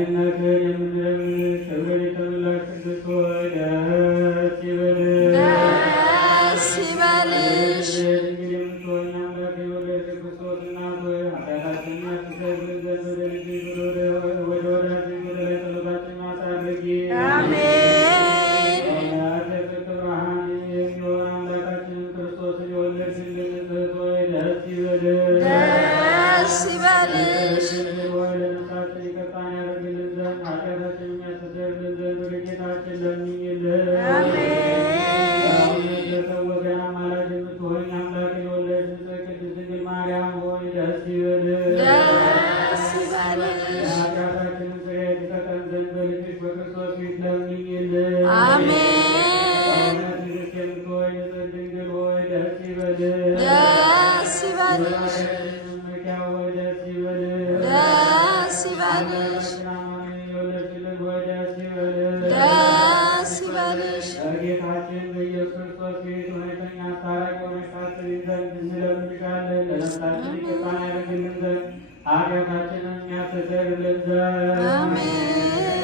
አዳኝነትን የምንለምንሽ ክብር የተመላሽ ቅድስት ሆይ ደስ ይበልሽ። ደስ ይበልሽ። ድንግል የምትሆኝ አምላክ የወለድሽ ክርስቶስ እናት ሆይ ኃጢአታችንን ያስተሰርይልን ዘንድ ወደ ልጅሽ ወደ ወዳጅሽ ወደ ላይ ጸሎታችንን አሳርጊ። አሜን። የጽድቅ ብርሃን የሚሆን አምላካችንን ክርስቶስን የወለድሽልን ንጽሕት ሆይ ደስ ይበልሽ። ደስ ይበልሽ። ሆይ ለነፍሳችን ይቅርታን ያደርግልን ዘንድ ኃጢአታችንን ያስተሰርይልን ዘንድ ወደ ጌታችን ለምኝልን። አሜን። ለሰው ወገን አማላጅ የምትሆኝ አምላክን የወለድሽ ንጽሕት ቅድስት ድንግል ማርያም ሆይ ደስ ይበልሽ። ደስ ይበልሽ። የኃጢአታችንን ስርየት ይሰጠን ዘንድ በልጅሽ በክርስቶስ ፊት ለምኝልን። አሜን። ንግሥት የምትሆኝ ንጽሕት ድንግል ሆይ ደስ ይበልሽ። ደስ ይበልሽ። መመኪያ ሆይ ደስ ይበልሽ። ደስ ይበልሽ። የወለድሽልን ሆይ ደስ ይበልሽ። ደስ ይበልሽ። በጌታችን በኢየሱስ ክርስቶስ ፊት እውነተኛ አስታራቂ ሆነሽ ታስቢ ዘንድ እንለምንሻለን። ለነፍሳችን ይቅርታን ያደርግልን ዘንድ ኃጢአታችንን የሚያስተሰርይልን ዘንድ አሜን።